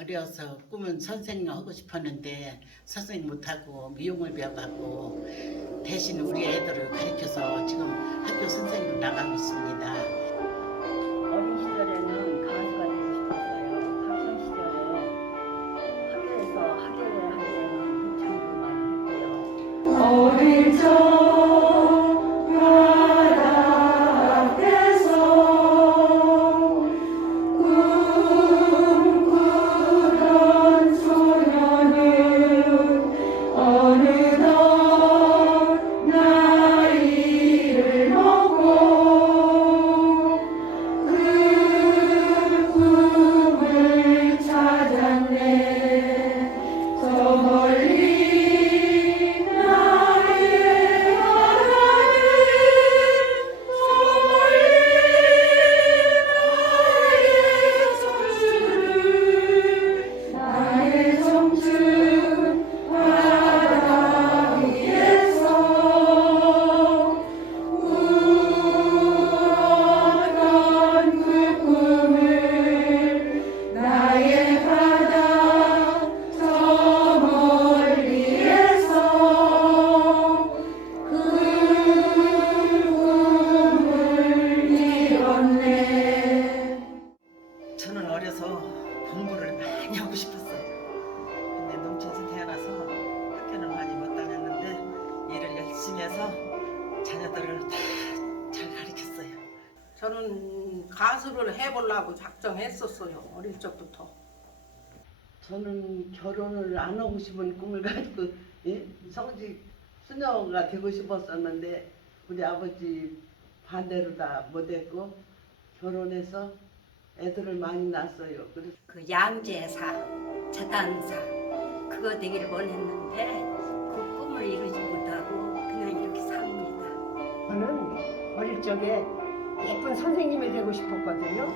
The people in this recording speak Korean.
어려서 꿈은 선생님 하고 싶었는데 선생님 못하고 미용을 배워갖고 대신 우리 애들을 가르쳐서 지금 학교 선생님으로 나가고 있습니다. 어린 시절에는 가수가 되고 싶었어요. 학창 시절에 학교에서 학예회 할 때는 독창도 많이 했고요. 저는 가수를 해보려고 작정했었어요. 어릴 적부터. 저는 결혼을 안 하고 싶은 꿈을 가지고 예? 성직 수녀가 되고 싶었었는데 우리 아버지 반대로 다 못했고 결혼해서 애들을 많이 낳았어요. 그래서 그 양제사, 재단사 그거 되기를 원했는데 그 꿈을 이루지 못하고 그냥 이렇게 삽니다. 저는 어릴 적에 예쁜 선생님이 되고 싶었거든요.